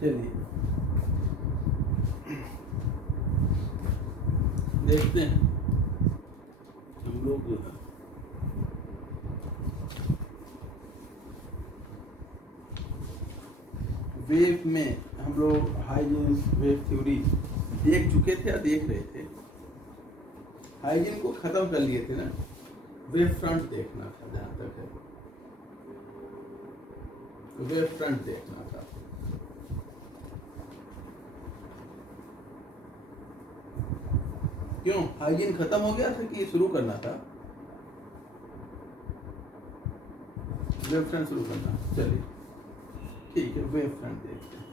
चलिए देखते हैं हम लोग जो है वेव में हम लोग हाइजीन वेव थ्योरी देख चुके थे या देख रहे थे। हाइजीन को खत्म कर लिए थे ना, वेव फ्रंट देखना था। जहां तक है वेव फ्रंट देखना था। क्यों हाइजीन खत्म हो गया था कि शुरू करना था? वेव फ्रंट शुरू करना। चलिए ठीक है, वेव फ्रंट देखते हैं।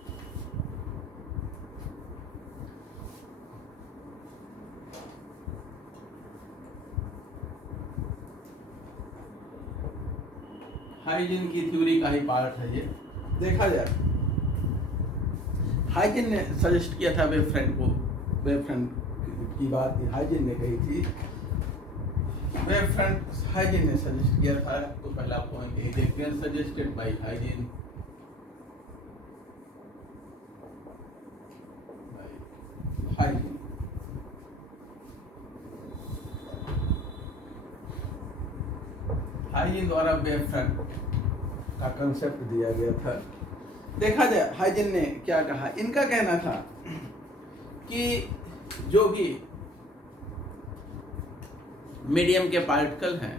हाइजीन की थ्योरी का ही पार्ट है ये। देखा जाए, हाइजीन ने सजेस्ट किया था वेव फ्रंट को। वेव फ्रंट की बात हाइजीन ने कही थी। वेव फ्रंट हाइजीन ने सजेस्ट किया था। तो पहला पॉइंट ये देखते हैं, suggested by hygiene. Hygiene hygiene द्वारा वेव फ्रंट का कंसेप्ट दिया गया था। देखा जाए हाइजीन ने क्या कहा। इनका कहना था कि जो भी मीडियम के पार्टिकल हैं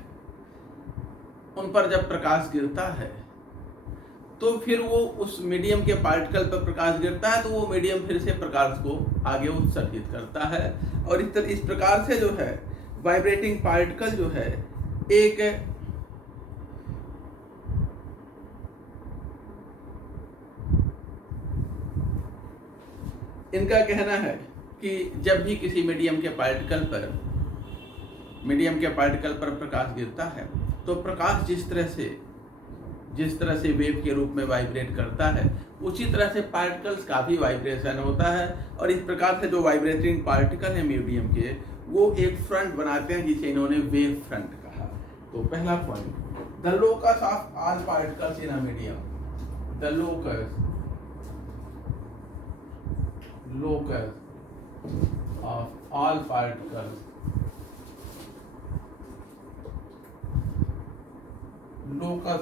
उन पर जब प्रकाश गिरता है तो फिर वो उस मीडियम के पार्टिकल पर प्रकाश गिरता है तो वो मीडियम फिर से प्रकाश को आगे उत्सर्जित करता है। और इस प्रकार से जो है वाइब्रेटिंग पार्टिकल जो है एक इनका कहना है कि जब भी किसी मीडियम के पार्टिकल पर प्रकाश गिरता है तो प्रकाश जिस तरह से वेव के रूप में वाइब्रेट करता है उसी तरह से पार्टिकल्स का भी वाइब्रेशन होता है। और इस प्रकार से जो वाइब्रेटिंग पार्टिकल है मीडियम के, वो एक फ्रंट बनाते हैं जिसे इन्होंने वेव फ्रंट कहा। तो पहला point, the locus of all particles in a medium. The locus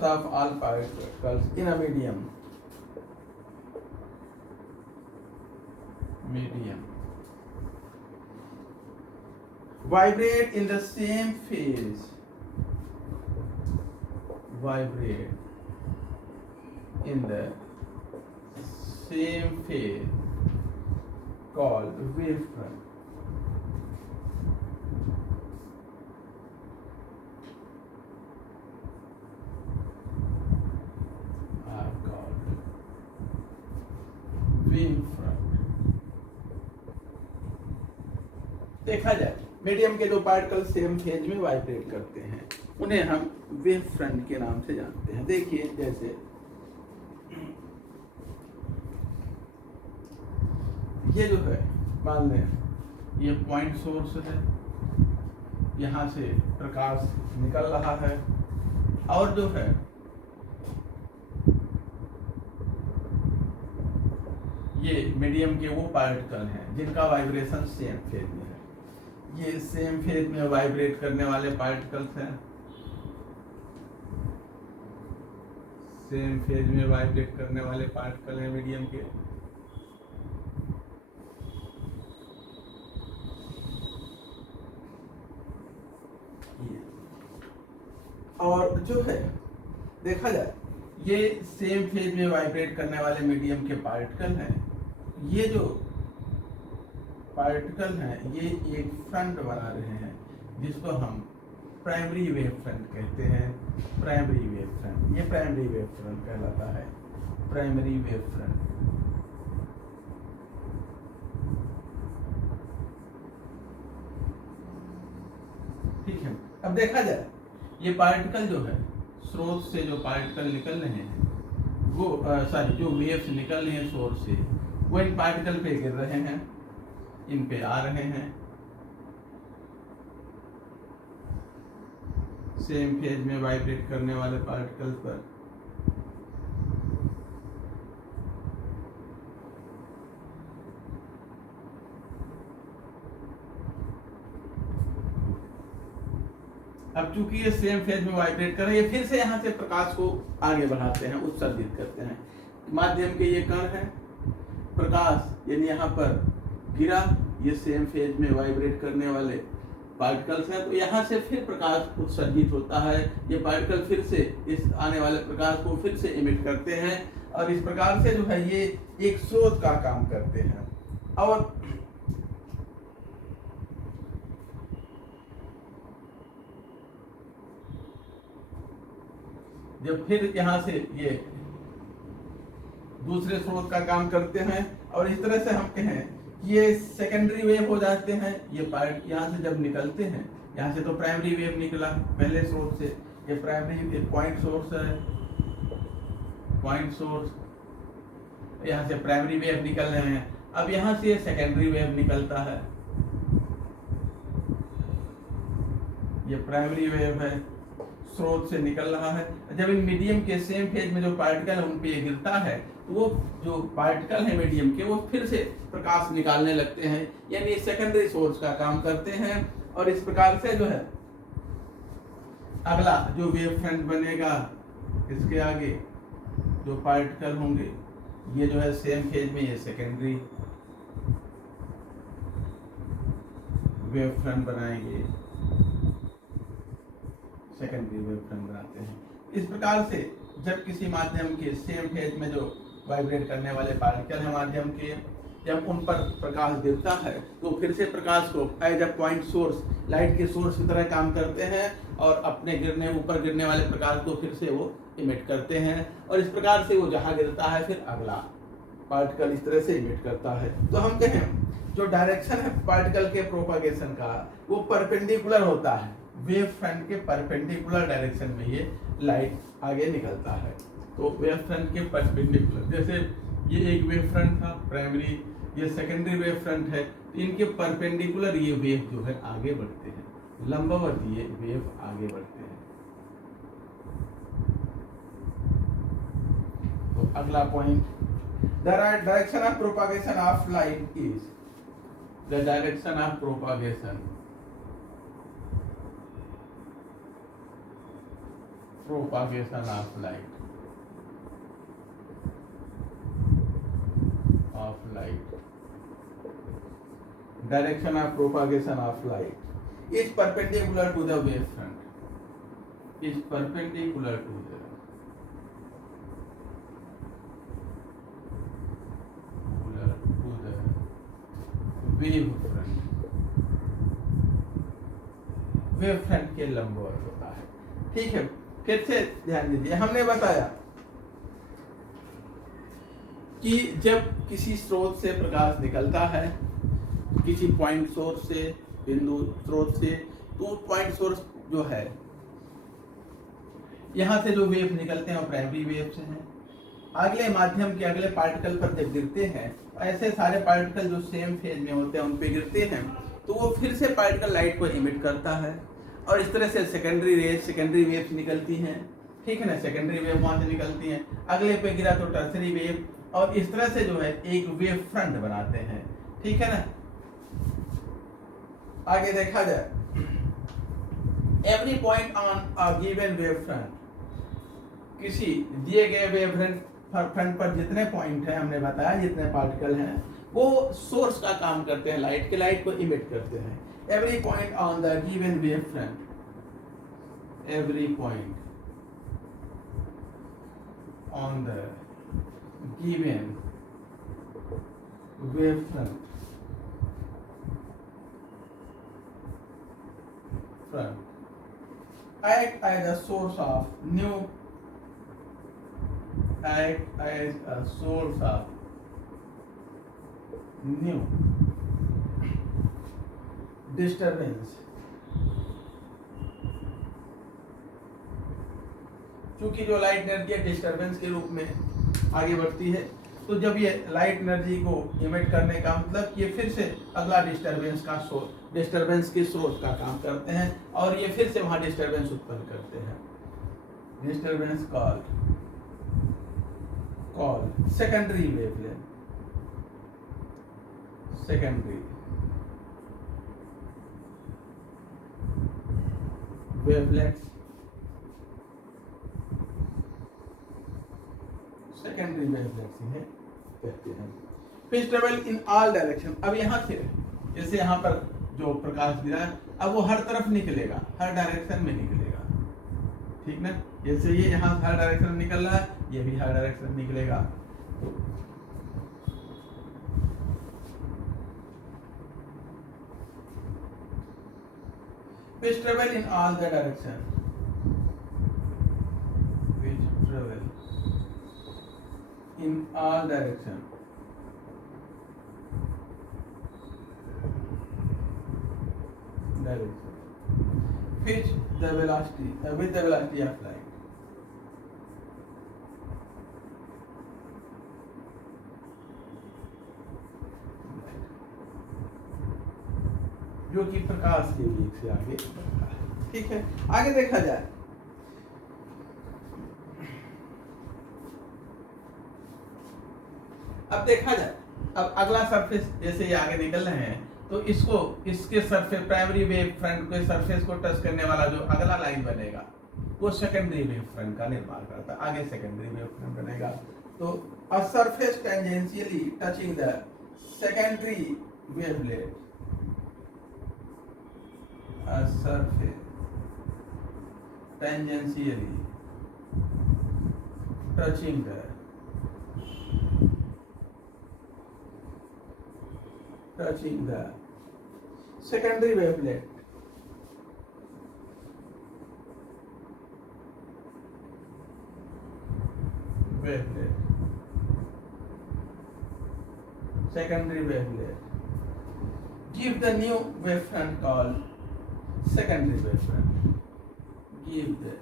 of all particles in a medium vibrate in the same phase called wavefront. देखा जाए मीडियम के जो पार्टिकल सेम फेज में वाइब्रेट करते हैं उन्हें हम वेव फ्रंट के नाम से जानते हैं। देखिए जैसे ये जो है, मान लें ये पॉइंट सोर्स है, यहाँ से प्रकाश निकल रहा है और जो है ये मीडियम के वो पार्टिकल हैं जिनका वाइब्रेशन सेम फेज में है। ये सेम फेज में वाइब्रेट करने वाले पार्टिकल्स हैं, सेम फेज में वाइब्रेट करने वाले पार्टिकल हैं मीडियम के। और जो है देखा जाए ये सेम फेज में वाइब्रेट करने वाले मीडियम के पार्टिकल हैं। ये जो पार्टिकल हैं ये एक फ्रंट बना रहे हैं जिसको हम प्राइमरी वेव फ्रंट कहते हैं। प्राइमरी वेव फ्रंट, ये प्राइमरी वेव फ्रंट कहलाता है। Primary wave front. ठीक है, अब देखा जाए ये पार्टिकल जो है स्रोत से जो पार्टिकल निकल रहे हैं वो जो वेव्स निकल रहे हैं सोर्स से वो इन पार्टिकल पे गिर रहे हैं, इन पे आ रहे हैं सेम फेज में वाइब्रेट करने वाले पार्टिकल पर। अब चूंकि ये सेम फेज में वाइब्रेट कर रहे हैं, ये फिर से यहाँ से प्रकाश को आगे बढ़ाते हैं, उत्सर्जित करते हैं। माध्यम के ये कण है, प्रकाश यानी यहाँ पर गिरा, ये सेम फेज में वाइब्रेट करने वाले पार्टिकल्स हैं, तो यहाँ से फिर प्रकाश उत्सर्जित होता है। ये पार्टिकल फिर से इस आने वाले प्रकाश को फिर से इमिट करते हैं और इस प्रकार से जो है ये एक स्रोत का काम करते हैं। और जब फिर यहाँ से ये दूसरे स्रोत का काम करते हैं और इस तरह से हम कहें ये सेकेंडरी वेव हो जाते हैं। ये पार्ट यहाँ से जब निकलते हैं, यहाँ से तो प्राइमरी वेव निकला पहले स्रोत से, ये प्राइमरी पॉइंट सोर्स है, पॉइंट सोर्स, यहाँ से प्राइमरी वेव निकल रहे हैं। अब यहाँ से ये सेकेंडरी वेव निकलता है, ये प्राइमरी वेव है, स्रोत से निकल रहा है। जब इन मीडियम के सेम फेज में जो पार्टिकल है उन पे ये गिरता है, तो वो जो पार्टिकल है मीडियम के वो फिर से प्रकाश निकालने लगते हैं, यानी सेकेंडरी सोर्स का काम करते हैं। और इस प्रकार से जो है अगला जो वेव फ्रंट बनेगा, इसके आगे जो पार्टिकल होंगे ये जो है सेम फेज में ये सेकेंडरी वेव फ्रंट बनाएंगे, सेकेंडरी वेव फ्रंट बनाते हैं। इस प्रकार से जब किसी माध्यम के सेम फेज में जो वाइब्रेट करने वाले पार्टिकल है माध्यम के, जब उन पर प्रकाश गिरता है तो फिर से प्रकाश को as a point source, light के सोर्स की तरह काम करते हैं और अपने ऊपर गिरने वाले प्रकाश को फिर से वो इमिट करते हैं। और इस प्रकार से वो जहाँ गिरता है फिर अगला पार्टिकल इस तरह से इमिट करता है। तो हम कहें जो डायरेक्शन है पार्टिकल के प्रोपागेशन का वो परपेंडिकुलर होता है, वेव फ्रंट के परपेंडिकुलर डायरेक्शन में ये लाइट आगे निकलता है। तो वेव फ्रंट के परपेंडिकुलर, जैसे ये एक वेव फ्रंट था प्राइमरी, ये सेकेंडरी वेव फ्रंट है, तो इनके परपेंडिकुलर ये वेव जो है आगे बढ़ते हैं, लंबवत ये वेव आगे बढ़ते हैं। तो अगला point, the direction of propagation of light is, the direction of propagation of light, direction of propagation of light is perpendicular to the wave front, is perpendicular to the wave front, wave front के लंबवत होता है। ठीक है, फिर से ध्यान दीजिए, हमने बताया कि जब किसी स्रोत से प्रकाश निकलता है, किसी पॉइंट सोर्स से, बिंदु स्रोत से, तो पॉइंट सोर्स जो है यहाँ से जो वेव निकलते हैं वो प्राइमरी वेव से हैं। अगले माध्यम के अगले पार्टिकल पर जब गिरते हैं, ऐसे सारे पार्टिकल जो सेम फेज में होते हैं उन पे गिरते हैं, तो वो फिर से पार्टिकल लाइट को इमिट करता है और इस तरह से सेकेंडरी वेव्स निकलती हैं। ठीक है ना, सेकेंडरी वेव वहां से निकलती हैं, अगले पे गिरा तो टर्सरी वेव, और इस तरह से जो है एक वेव फ्रंट बनाते हैं। ठीक है ना, आगे देखा जाए, every point on a given wave front, किसी दिए गए वेव फ्रंट पर जितने पॉइंट हैं, हमने बताया जितने पार्टिकल हैं, वो सोर्स का काम करते हैं, लाइट के, लाइट को इमिट करते हैं। Every point on the given wave front, every point on the given wave front act as a source of new disturbance। चूंकि जो लाइट एनर्जी है डिस्टर्बेंस के रूप में आगे बढ़ती है, तो जब ये लाइट एनर्जी को इमिट करने का मतलब ये फिर से अगला डिस्टर्बेंस के स्रोत का काम करते हैं और ये फिर से वहां डिस्टर्बेंस उत्पन्न करते हैं। Disturbance call secondary wavelength, secondary wavelets, secondary wavelets इन्हें कहते हैं। Which travel in all direction। अब यहाँ से जैसे यहाँ पर जो प्रकाश गिरा है, अब वो हर तरफ निकलेगा, हर डायरेक्शन में निकलेगा, ठीक ना। जैसे ये यहाँ हर डायरेक्शन में निकल रहा है, ये भी हर डायरेक्शन में निकलेगा। Which travel in all the direction, which travel in all direction, which the velocity with the velocity of light, जो कि प्रकाश के वेग से आगे बढ़ता है, ठीक है। आगे देखा जाए, अब देखा जाए, अब अगला सरफेस जैसे ये आगे निकल रहे हैं, तो इसको इसके सरफेस प्राइमरी वेव फ्रंट के सरफेस को टच करने वाला जो अगला लाइन बनेगा वो सेकेंडरी वेव फ्रंट का निर्माण करता है। आगे सेकेंडरी वेव फ्रंट बनेगा। तो a surface tangentially touching the secondary wavelet, a surface tangentially touching the secondary wavelet, secondary wavelet, give the new wavefront called secondary wavefront, give the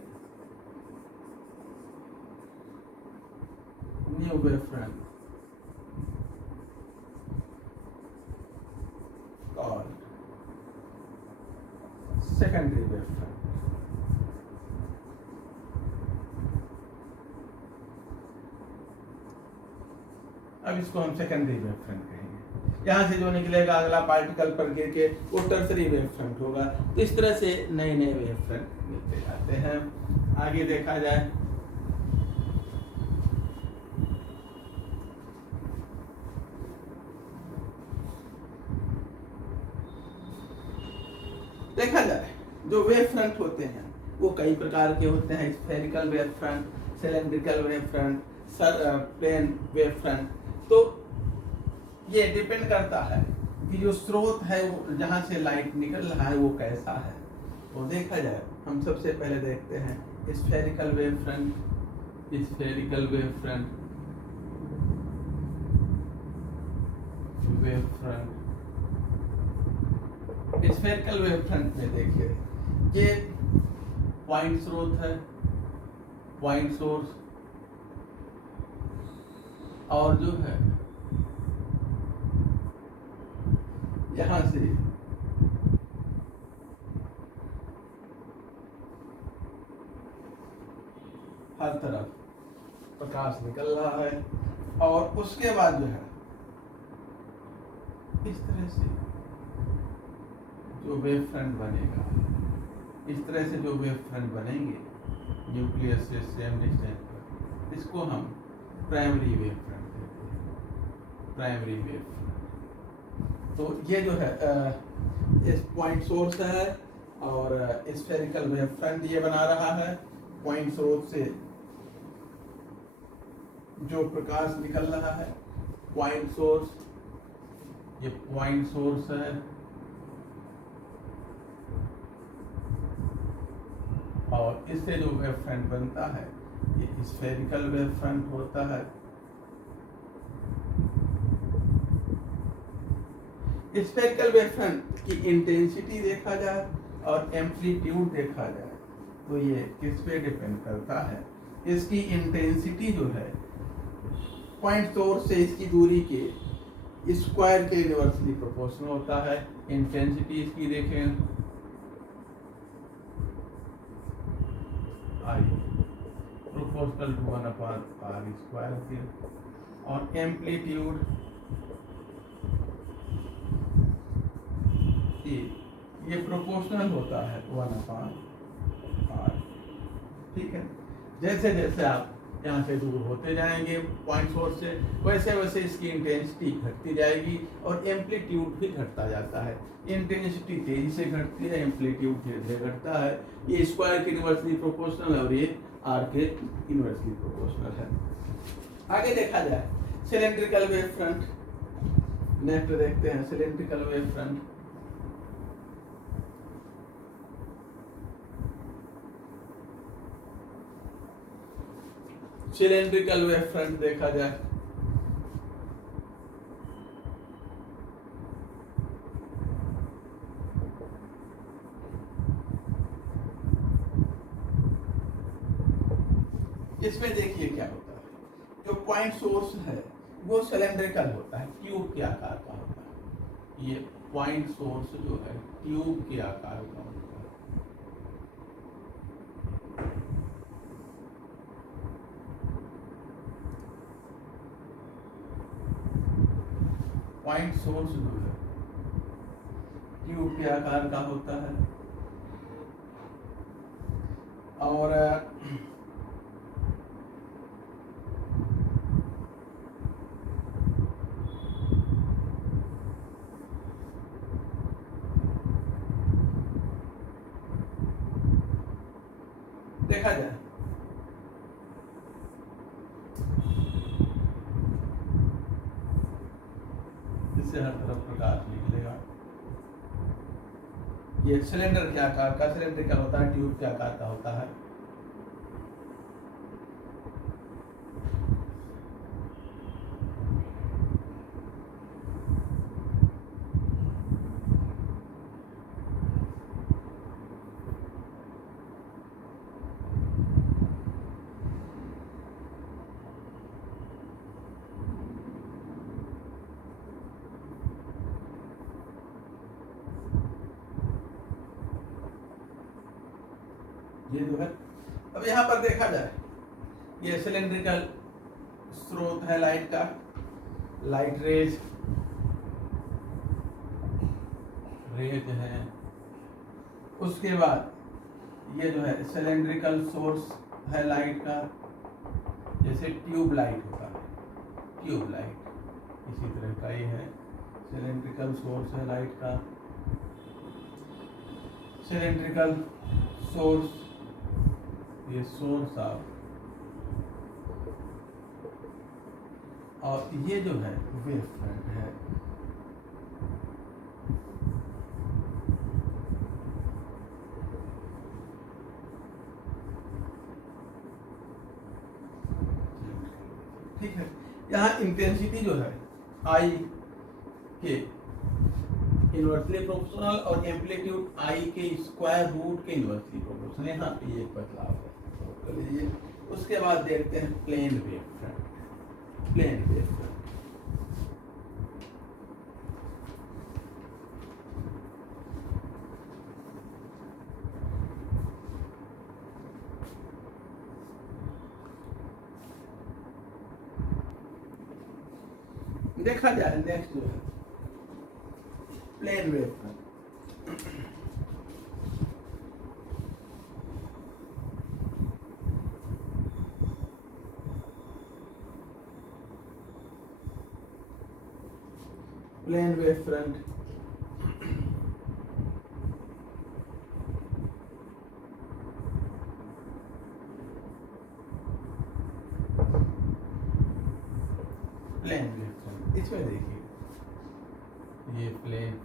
new wavefront called secondary wavefront। अब इसको हम secondary wavefront कहेंगे। यहाँ से जो निकलेगा अगला particle पर गिर के वो टर्सरी वेवफ्रंट होगा। तो इस तरह से नए नए वेवफ्रंट मिलते जाते हैं। आगे देखा जाए, जो वेव फ्रंट होते हैं वो कई प्रकार के होते हैं। Spherical wave front, cylindrical wave front, plane wave front. तो ये डिपेंड करता है कि जो स्रोत है वो जहाँ से लाइट निकल रहा है वो कैसा है। तो देखा जाए, हम सबसे पहले देखते हैं spherical wave front. Spherical wave front, spherical wave front में देखिए ये पॉइंट स्रोत है, पॉइंट सोर्स, और जो है यहां से हर तरफ प्रकाश निकल रहा है। और उसके बाद जो है इस तरह से जो वेव फ्रंट बनेगा, इस तरह से जो वेव फ्रंट बनेंगे न्यूक्लियस से सेम डिस्टेंस पर, इसको हम प्राइमरी वेव फ्रंट कहते हैं। Primary wave front. तो ये जो है इस पॉइंट सोर्स है और स्फेरिकल वेव फ्रंट ये बना रहा है। पॉइंट सोर्स से जो प्रकाश निकल रहा है, पॉइंट सोर्स, ये पॉइंट सोर्स है, और इससे जो वेव फ्रंट बनता है ये स्फेरिकल वेव फ्रंट होता है। स्फेरिकल वेव फ्रंट की इंटेंसिटी देखा जाए और एम्पलीट्यूड देखा जाए तो ये किस पे डिपेंड करता है। इसकी इंटेंसिटी जो है पॉइंट सोर्स से इसकी दूरी के स्क्वायर के इनवर्सली प्रोपोर्शनल होता है। इंटेंसिटी इसकी देखें आई प्रोपोर्शनल टू 1/r² के, और एम्पलीट्यूड ये प्रोपोर्शनल होता है 1/r²। ठीक है। जैसे जैसे आप यहाँ से दूर होते जाएंगे पॉइंट सोर्स से, वैसे वैसे इसकी इंटेंसिटी घटती जाएगी और एम्पलीट्यूड भी घटता जाता है। इंटेंसिटी तेजी से घटती है, एम्पलीट्यूड धीरे धीरे घटता है। ये स्क्वायर के इनवर्सली प्रोपोर्शनल और ये आर के इनवर्सली प्रोपोर्शनल है। आगे देखा जाए सिलेंड्रिकल वेव फ्रंट। नेक्स्ट देखते हैं cylindrical wave front. Cylindrical wave front देखा जाए इसमें देखिए क्या होता है। जो पॉइंट सोर्स है वो सिलेंड्रिकल होता है, ट्यूब के आकार का होता है। ये पॉइंट सोर्स जो है ट्यूब के आकार का होता है। पॉइंट सोर्स जो है ट्यूब के आकार का होता है और देखा जाए इससे हर तरफ प्रकाश निकलेगा। ये सिलेंडर के आकार का सिलेंड्रिकल होता है, ट्यूब के आकार का होता है। ये जो है अब यहाँ पर देखा जाए ये सिलेंड्रिकल स्रोत है लाइट का, लाइट रेज है। उसके बाद ये जो है सिलेंड्रिकल सोर्स है लाइट का, जैसे ट्यूब लाइट होता है, ट्यूब लाइट इसी तरह का ये है। सिलेंड्रिकल सोर्स है लाइट का, सिलेंड्रिकल सोर्स, ये सोर्स ऑफ, और ये जो है वेव फ्रंट है। ठीक है। यहाँ इंटेंसिटी जो है आई के इनवर्सली प्रोपोर्शनल और एम्पलीट्यूड आई के स्क्वायर रूट के इनवर्सली प्रोपोर्शनल, यहाँ पे ये बदलाव है तो लीजिए। उसके बाद देखते हैं plane wave front. Plane wave front देखा जाए नेक्स्ट जो है plane wave front. Plane wave front plane wave front इसमें देखिए ये प्लेन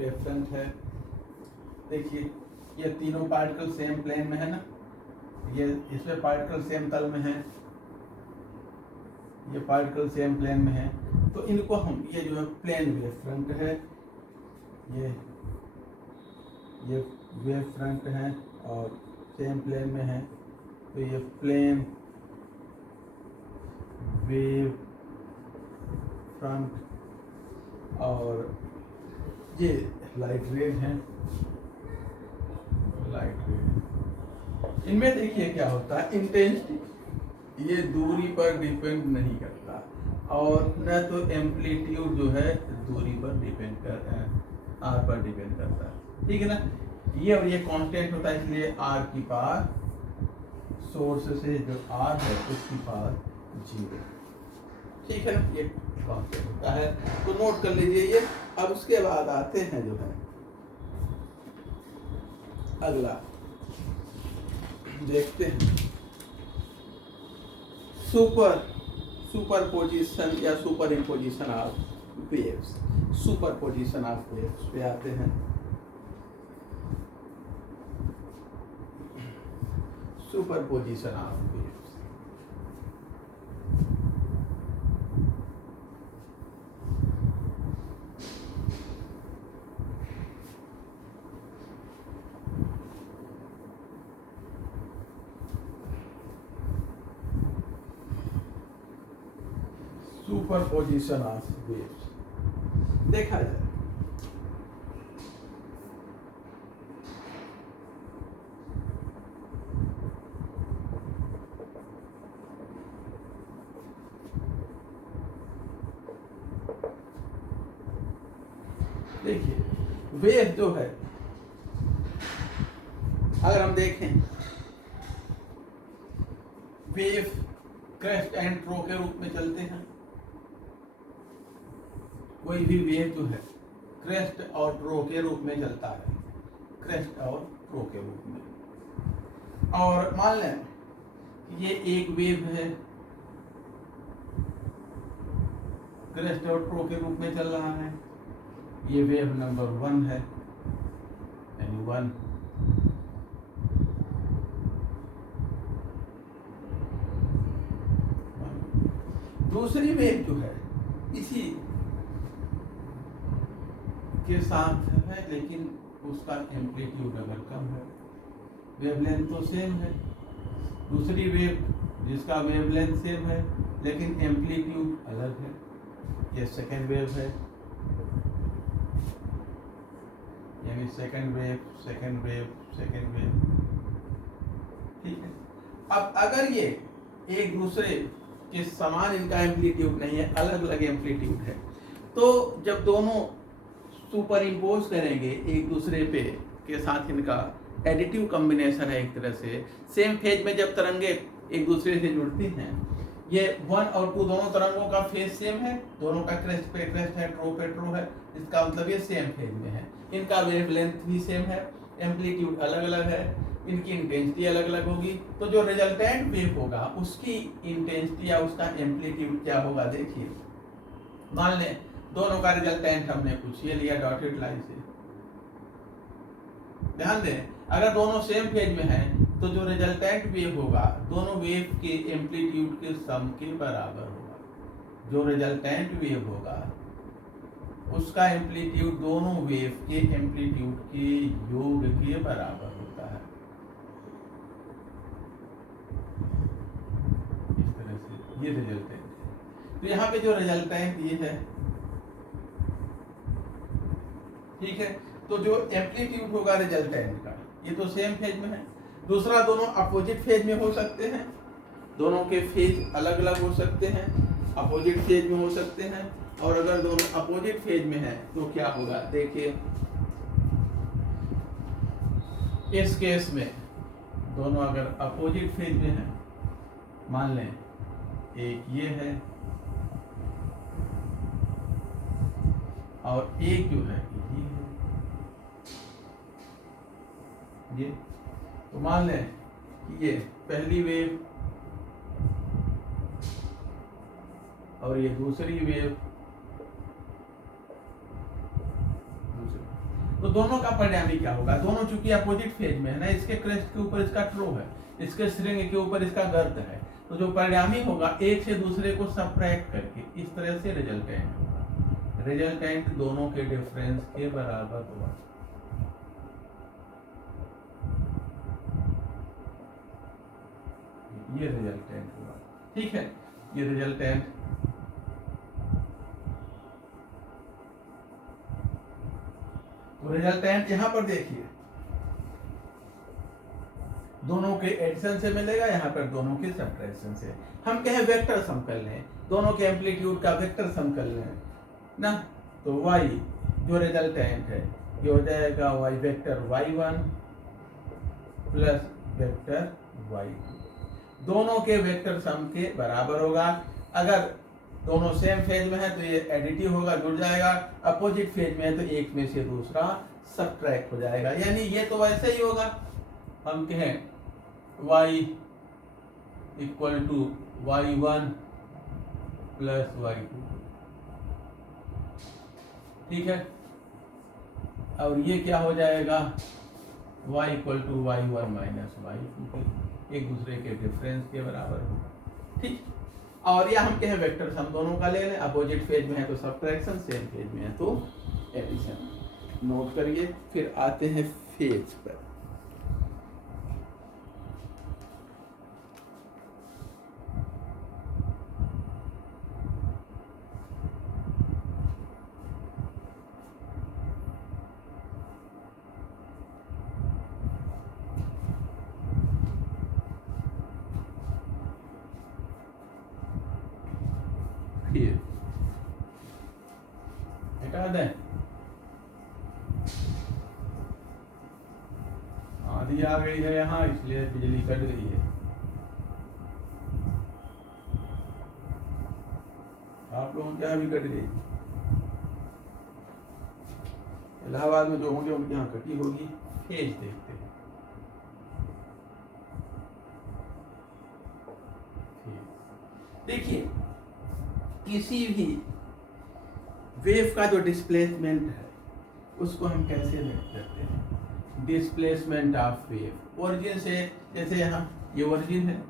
वेव फ्रंट है। देखिए ये तीनों पार्टिकल सेम प्लेन में है ना, ये इसमें पार्टिकल सेम तल में है, ये पार्टिकल सेम प्लेन में है, तो इनको हम ये जो है प्लेन वेव फ्रंट है, ये वेव फ्रंट है और सेम प्लेन में है, तो ये प्लेन वेव फ्रंट और ये लाइट रेज है, लाइट रेज। इनमें देखिए क्या होता है, इंटेंसिटी ये दूरी पर डिपेंड नहीं करता और न तो एम्पलीट्यूड जो है दूरी पर डिपेंड कर आर पर डिपेंड करता है, ठीक है ना। ये और ये कांस्टेंट होता है, इसलिए आर की पावर सोर्स से जो आर है उसकी पावर 0, ठीक है ना, ये कांस्टेंट होता है, तो नोट कर लीजिए ये। अब उसके बाद आते हैं जो है अगला, देखते हैं सुपरपोजिशन या super imposition of waves. Superposition of waves पे आते हैं। Superposition of waves, superposition of waves देखा जाए देखिए वेव जो है, अगर हम देखें वेव क्रेस्ट एंड ट्रो के रूप में चलते हैं। कोई भी वेव जो है क्रेस्ट और ट्रो के रूप में चलता है, क्रेस्ट और ट्रो के रूप में। और मान लें ये एक वेव है, क्रेस्ट और ट्रो के रूप में चल रहा है, ये वेव नंबर 1 है, यानी 1। दूसरी वेव जो है इसी के साथ है, लेकिन उसका एम्पलीट्यूड अगर कम है, वेवलेंथ तो सेम है। दूसरी वेव जिसका वेवलेंथ सेम है लेकिन एम्पलीट्यूड अलग है, ये सेकेंड वेव है, यानी second wave, second wave, second wave, ठीक है। अब अगर ये एक दूसरे के समान इनका एम्पलीट्यूड नहीं है, अलग अलग एम्पलीट्यूड है, तो जब दोनों सुपर इम्पोज करेंगे एक दूसरे पे के साथ, इनका एडिटिव कॉम्बिनेशन है एक तरह से। सेम फेज में जब तरंगे एक दूसरे से जुड़ती हैं, ये 1 और 2 दोनों तरंगों का फेज सेम है, दोनों का क्रेस्ट पे क्रेस्ट है, ट्रो पे ट्रो है, इसका मतलब ये सेम फेज में है। इनका वेवलेंथ भी सेम है, एम्पलीट्यूड अलग अलग है, इनकी इंटेंसिटी अलग अलग होगी, तो जो रिजल्टेंट वेव होगा उसकी इंटेंसिटी या उसका एम्पलीट्यूड क्या होगा। देखिए मान लें दोनों का रिजल्टेंट हमने कुछ ये लिया डॉटेड लाइन से, ध्यान दें अगर दोनों सेम फेज में हैं तो जो रिजल्टेंट वेव होगा दोनों वेव के एम्पलीट्यूड के सम के बराबर होगा। जो रिजल्टेंट वेव होगा उसका एम्पलीट्यूड दोनों वेव के एम्पलीट्यूड के योग के बराबर होता है। इस तरह से ये रिजल्टेंट है। तो यहाँ पे जो रिजल्टेंट ये है, ठीक है, तो जो एम्पलीट्यूड होगा रिजल्टेंट का ये तो सेम फेज में है। दूसरा दोनों अपोजिट फेज में हो सकते हैं, दोनों के फेज अलग अलग हो सकते हैं, अपोजिट फेज में हो सकते हैं। और अगर दोनों अपोजिट फेज में हैं तो क्या होगा, देखिए इस केस में दोनों अगर अपोजिट फेज में हैं, मान लें एक ये है और एक जो है ये, तो मान लें कि ये पहली वेव और ये दूसरी वेव, तो दोनों का परिणामी क्या होगा, दोनों चूंकि अपोजिट फेज में है ना, इसके क्रेस्ट के ऊपर इसका ट्रो है, इसके श्रृंग के ऊपर इसका गर्त है, तो जो परिणामी होगा एक से दूसरे को सबट्रैक्ट करके इस तरह से रिजल्टेंट होगा। रिजल्टेंट दोनों के डिफरेंस के बराबर होगा। ये रिजल्टेंट होगा, ठीक है। ये रिजल्टेंट तो रिजल्टेंट यहां पर देखिए दोनों के एडिशन से मिलेगा, यहाँ पर दोनों के सब्ट्रैक्शन से। हम कहें वेक्टर सम कर लें, दोनों के एम्पलीट्यूड का वेक्टर सम कर लें ना, तो y जो रिजल्टेंट है ये हो जाएगा y vector y1 plus vector y2, दोनों के वेक्टर सम के बराबर होगा। अगर दोनों सेम फेज में है तो ये एडिटिव होगा, जुड़ जाएगा, अपोजिट फेज में है तो एक में से दूसरा सब्ट्रैक्ट हो जाएगा। यानी ये तो वैसे ही होगा, हम कहें y equal to y1 plus y2, ठीक है। और ये क्या हो जाएगा y equal to y1 minus y2, एक दूसरे के डिफरेंस के बराबर होगा, ठीक। और या हम कहें वेक्टर सम दोनों का ले लें, अपोजिट फेज में है तो सब्ट्रैक्शन, सेम फेज में है तो एडिशन। नोट करिए, फिर आते हैं फेज पर। हटा दें, आधी आ गई है यहाँ, इसलिए बिजली कट गई है। आप लोगों क्या भी कट गई, इलाहाबाद में जो होंगे उनके यहाँ कटी होगी। फेज देखते हैं, देखिए किसी भी वेव का जो डिस्प्लेसमेंट है उसको हम कैसे मेजर करते हैं। डिस्प्लेसमेंट ऑफ वेव ओरिजिन से, जैसे यहाँ ये ओरिजिन है,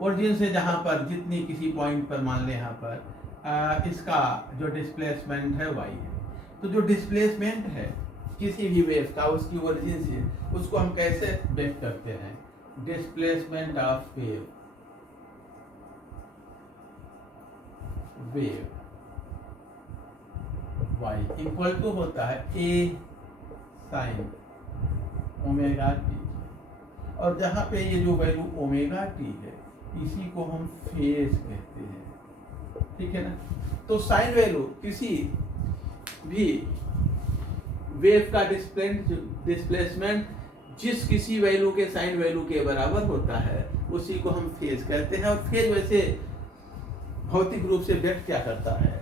ओरिजिन से जहाँ पर जितनी किसी पॉइंट पर मान लें यहाँ पर इसका जो डिस्प्लेसमेंट है y है, तो जो डिस्प्लेसमेंट है किसी भी वेव का उसकी ओरिजिन से, उसको हम कैसे व्यक्त करते हैं। Displacement of wave y equal to होता है a साइन ओमेगा टी, और जहाँ पे ये जो वैल्यू ओमेगा टी है इसी को हम फेज कहते हैं, ठीक है ना। तो साइन वैल्यू किसी भी वेव का डिस्प्लेसमेंट जिस किसी वैल्यू के साइन वैल्यू के बराबर होता है उसी को हम फेज कहते हैं। और फेज वैसे भौतिक रूप से व्यक्त क्या करता है,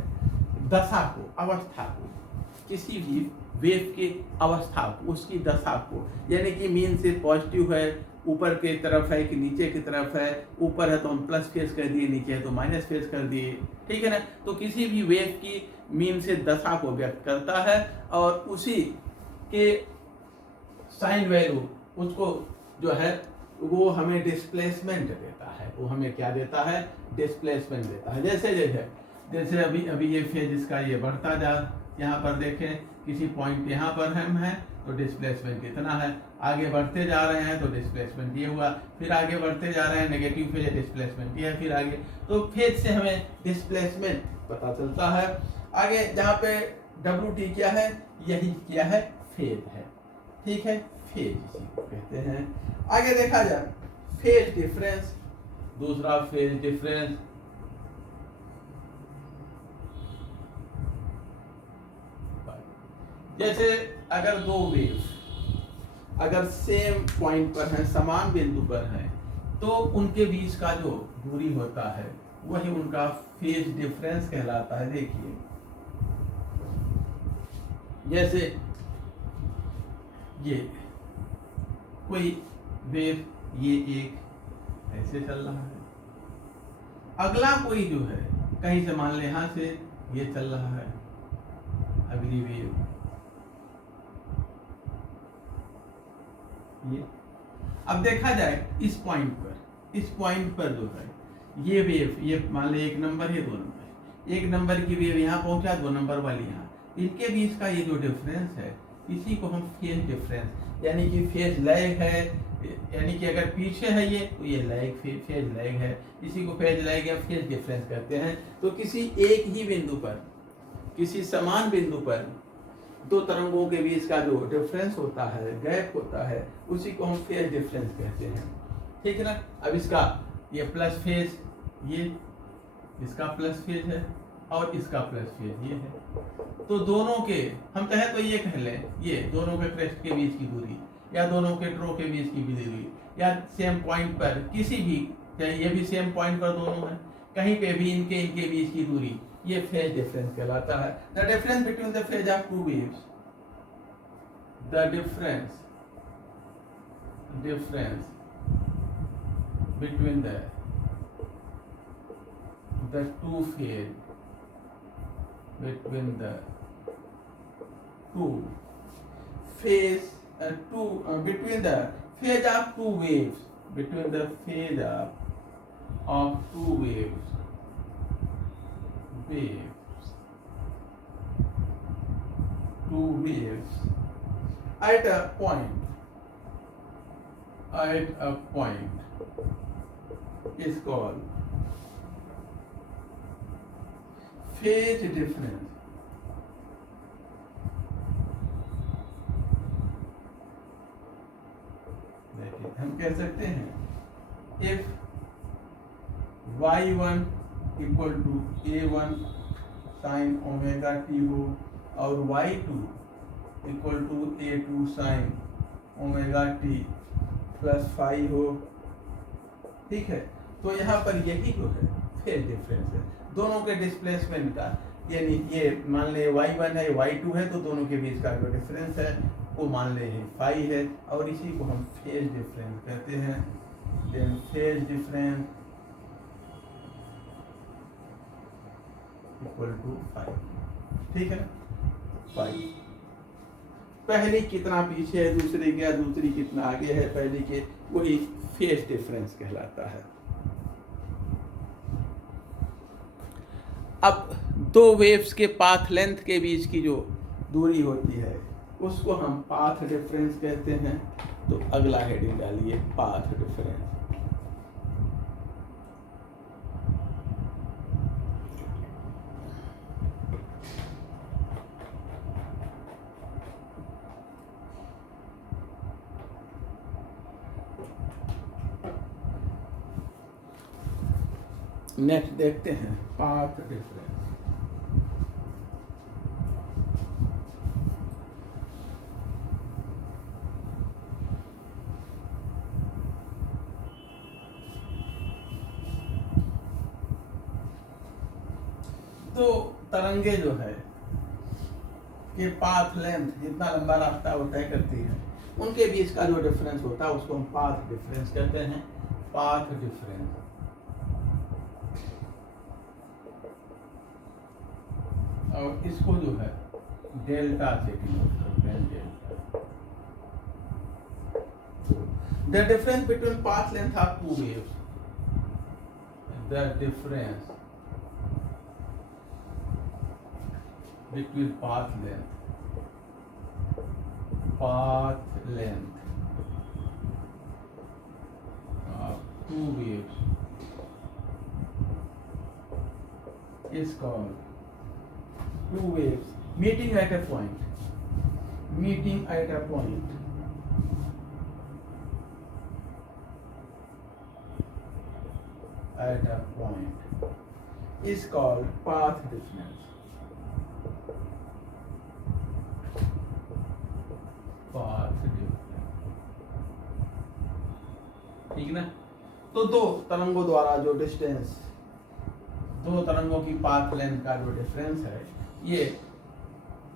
दशा को, अवस्था को, किसी भी वेव की अवस्था को, उसकी दशा को, यानी कि मीन से पॉजिटिव है, ऊपर की तरफ है कि नीचे की तरफ है, ऊपर है तो हम प्लस फेज कर दिए, नीचे है तो माइनस फेज कर दिए, ठीक है ना। तो किसी भी वेव की मीन से दशा को व्यक्त करता है, और उसी के साइन वैल्यू उसको जो है वो हमें डिस्प्लेसमेंट देता है। वो हमें क्या देता है, डिस्प्लेसमेंट देता है। जैसे अभी ये फेज इसका ये बढ़ता जा, यहाँ पर देखें किसी पॉइंट यहाँ पर हम हैं तो डिस्प्लेसमेंट कितना है, आगे बढ़ते जा रहे हैं तो डिस्प्लेसमेंट ये हुआ, फिर आगे बढ़ते जा रहे हैं नेगेटिव फेज डिस्प्लेसमेंट ये है, फिर आगे, तो फेज से हमें डिस्प्लेसमेंट पता चलता है। आगे जहाँ पे WT क्या है, यही क्या है, फेज है, ठीक है, फेज इसी को कहते हैं। आगे देखा जाए फेज डिफरेंस, दूसरा फेज डिफरेंस, जैसे अगर दो वेव अगर सेम पॉइंट पर हैं, समान बिंदु पर हैं, तो उनके बीच का जो दूरी होता है वही उनका फेज डिफरेंस कहलाता है। देखिए जैसे ये कोई वेव ये एक ऐसे चल रहा है, अगला कोई जो है कहीं से मान ले यहाँ से ये चल रहा है, अगली वेव ये अब देखा जाए इस पॉइंट पर जो है ये वेव, ये मान लीजिए 1 नंबर है 2 नंबर, 1 नंबर की वेव यहाँ पहुंचा, 2 नंबर वाली यहाँ, इनके बीच का ये जो डिफरेंस है इसी को हम फेज डिफरेंस, यानी कि फेज लैग है, यानी कि अगर पीछे है ये तो ये लैग, फेज लैग है, इसी को फेज लैग या फेज डिफरेंस कहते हैं। तो किसी एक ही बिंदु पर, किसी समान बिंदु पर दो तरंगों के बीच का जो डिफरेंस होता है, गैप होता है, उसी को हम फेज डिफरेंस कहते हैं। ठीक है ना। अब इसका ये प्लस फेज, ये इसका प्लस फेज है और इसका प्लस फेज ये है। तो दोनों के हम कहें तो ये कह लें, ये दोनों के क्रेस्ट के बीच की दूरी या दोनों के ट्रो के बीच की दूरी या सेम पॉइंट पर किसी भी, चाहे ये भी सेम पॉइंट पर दोनों है, कहीं पे भी इनके बीच की दूरी, ये फेज डिफरेंस कहलाता है। The difference between the phase of two waves, the difference between the two phase, between the two phase between the phase of two waves, between the phase of two waves at a point is called phase difference। देखिए हम कह सकते हैं if y1 equal to a1 sine omega t हो और y2 equal to a2 sine omega t plus phi हो, ठीक है। तो यहाँ पर यही जो है फेज डिफरेंस है दोनों के डिस्प्लेसमेंट का, यानी ये मान ले y1 है y2 है, तो दोनों के बीच का जो डिफरेंस है वो मान ले फाई है, और इसी को हम फेज डिफरेंस कहते हैं। Then phase difference equal to phi, ठीक है। फाई पहली कितना पीछे है दूसरे के, दूसरी कितना आगे है पहली के, वही फेज डिफरेंस कहलाता है। अब दो वेव्स के पाथ लेंथ के बीच की जो दूरी होती है उसको हम पाथ डिफरेंस कहते हैं। तो अगला हेडिंग डालिए पाथ डिफरेंस। नेक्स्ट देखते हैं पाथ डिफरेंस। तो तरंगे जो है कि पाथ लेंथ, जितना लंबा रास्ता वो तय करती है, उनके बीच का जो डिफरेंस होता है उसको हम पाथ डिफरेंस कहते हैं। पाथ डिफरेंस और इसको जो है डेल्टा से डिनोट करते हैं। Delta the difference between path length of two waves, the difference between path length of two waves is called two waves meeting at a point is called path difference। ठीक ना। तो दो तरंगों द्वारा जो डिस्टेंस, दो तरंगों की पाथ लेंथ का जो डिफरेंस है ये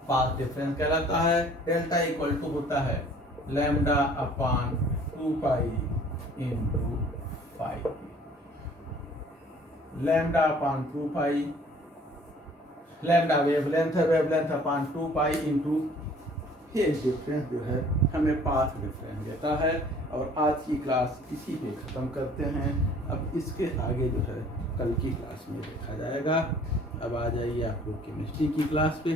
पाथ डिफरेंस कहलाता है। डेल्टा इक्वल टू होता है लैम्डा अपान 2 पाई इंटू फाई। लैम्डा अपान 2 पाई, लैम्डा वेवलेंथ है, वेवलेंथ अपान 2 पाई इंटू फेज डिफरेंस जो है हमें पाथ डिफरेंस देता है। और आज की क्लास इसी पे ख़त्म करते हैं। अब इसके आगे जो है कल की क्लास में देखा जाएगा। अब आ जाइए आप लोग केमिस्ट्री की क्लास पे।